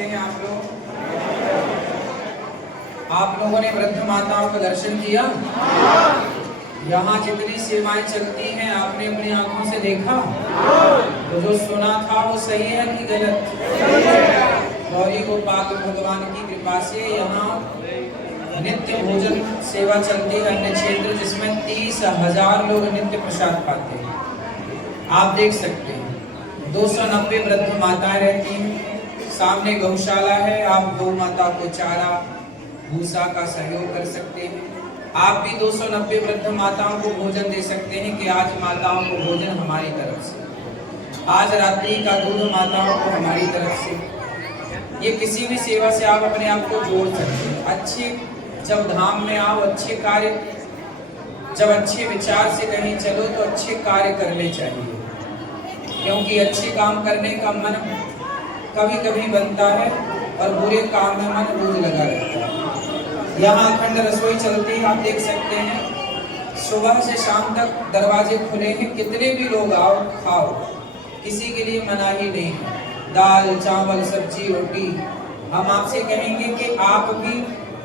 कैसे हैं आप लोग? आप लोगों ने वृद्ध माताओं का दर्शन किया? यहाँ जितनी सेवाएं चलती हैं आपने अपनी आंखों से देखा? तो जो सुना था वो सही है कि गलत? गौरी गोपाल भगवान की कृपा से यहाँ नित्य भोजन सेवा चलती है अन्य क्षेत्र, जिसमें 30,000 लोग नित्य प्रसाद पाते हैं। आप देख सकते हैं 290 वृद्ध माताएं रहती हैं। सामने गौशाला है, आप गौ माता को चारा भूसा का सहयोग कर सकते हैं। आप भी 290 वृद्ध माताओं को भोजन दे सकते हैं कि आज माताओं को भोजन हमारी तरफ से, आज रात्रि का दूध माताओं को हमारी तरफ से। ये किसी भी सेवा से आप अपने आप को जोड़ सकते हैं। अच्छे जब धाम में आओ, अच्छे कार्य, जब अच्छे विचार से कहीं चलो तो अच्छे कार्य करने चाहिए, क्योंकि अच्छे काम करने का मन कभी कभी बनता है और बुरे काम में मन रोज लगा रहता है। यहाँ अखंड रसोई चलती है, आप देख सकते हैं। सुबह से शाम तक दरवाजे खुले हैं, कितने भी लोग आओ खाओ, किसी के लिए मनाही नहीं है। दाल चावल सब्जी रोटी। हम आपसे कहेंगे कि आप भी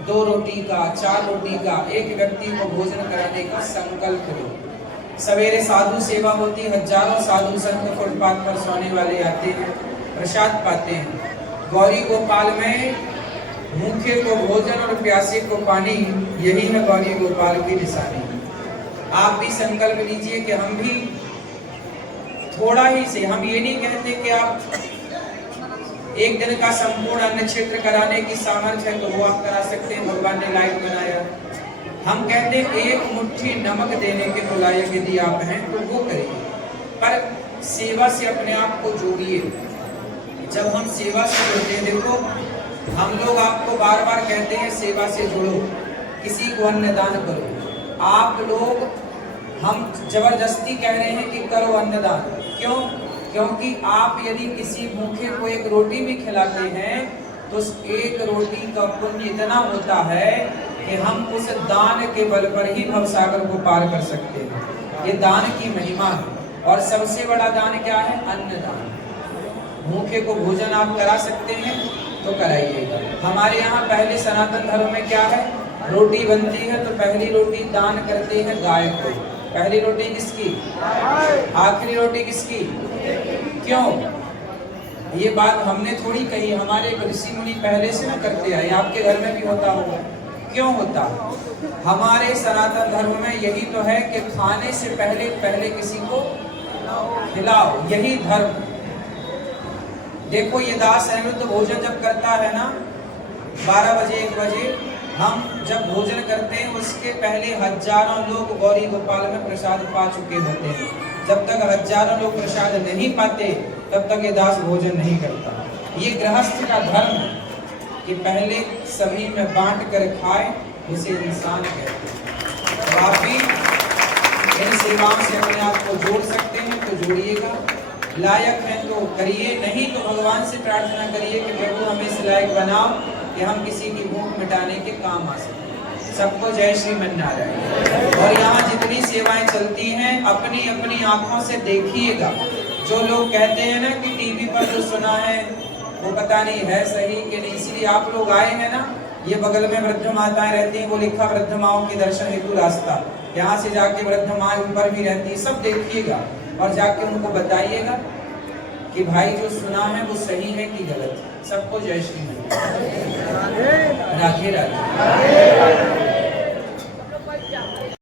2 रोटी का 4 रोटी का एक व्यक्ति को भोजन कराने का संकल्प लो। सवेरे साधु सेवा होती, हजारों साधु संत फुटपाथ पर सोने वाले आते हैं, प्रसाद पाते हैं। गौरी गोपाल में भूखे को भोजन और प्यासे को पानी, यही है गौरी गोपाल की निशानी। आप भी संकल्प लीजिए कि हम भी थोड़ा ही से, हम ये नहीं कहते कि आप एक दिन का संपूर्ण अन्न क्षेत्र कराने की सामर्थ्य है तो वो आप करा सकते हैं, भगवान ने लायक बनाया। हम कहते हैं एक मुट्ठी नमक देने के तो लायक यदि आप हैं तो वो करिए, पर सेवा से अपने आप को जोड़िए। जब हम सेवा से जुड़ते हैं, देखो हम लोग आपको बार बार कहते हैं सेवा से जुड़ो, किसी को अन्नदान करो। आप लोग, हम जबरदस्ती कह रहे हैं कि करो अन्नदान। क्यों? क्योंकि आप यदि किसी भूखे को एक रोटी भी खिलाते हैं तो उस एक रोटी का पुण्य इतना होता है कि हम उस दान के बल पर ही भवसागर को पार कर सकते हैं। ये दान की महिमा है। और सबसे बड़ा दान क्या है? अन्नदान। भूखे को भोजन आप करा सकते हैं तो कराइएगा। हमारे यहाँ पहले सनातन धर्म में क्या है? रोटी बनती है तो पहली रोटी दान करते हैं गाय को। पहली रोटी किसकी? आखिरी रोटी किसकी? क्यों? ये बात हमने थोड़ी कही, हमारे ऋषि मुनि पहले से ना करते आए, आपके घर में भी होता होगा। क्यों होता? हमारे सनातन धर्म में यही तो है कि खाने से पहले पहले किसी को खिलाओ, यही धर्म। देखो ये दास अनिरुद्ध भोजन जब करता है ना 12 बजे 1 बजे, हम जब भोजन करते हैं उसके पहले हजारों लोग गौरी गोपाल में प्रसाद पा चुके होते हैं। जब तक हजारों लोग प्रसाद नहीं पाते तब तक ये दास भोजन नहीं करता। ये गृहस्थ का धर्म है कि पहले सभी में बांट कर खाए, उसे इंसान कहते हैं। तो आप भी इन सेवाओं से अपने आप को जोड़ सकते हैं तो जोड़िएगा। लायक है तो करिए, नहीं तो भगवान से प्रार्थना करिए कि प्रभु हमें इस लायक बनाओ कि हम किसी की भूख मिटाने के काम आ सकें। सबको जय श्रीमन्नारायण। और यहाँ जितनी सेवाएं चलती हैं अपनी अपनी आंखों से देखिएगा। जो लोग कहते हैं ना कि टीवी पर जो सुना है वो पता नहीं है सही कि नहीं, इसलिए आप लोग आए हैं ना। ये बगल में वृद्ध माताएं रहती हैं, वो लिखा वृद्ध माओं के दर्शन हेतु रास्ता। यहाँ से जाके वृद्ध माएं ऊपर भी रहती है, सब देखिएगा और जाके उनको बताइएगा कि भाई जो सुना है वो सही है कि गलत। सबको जय श्री राधे राधे।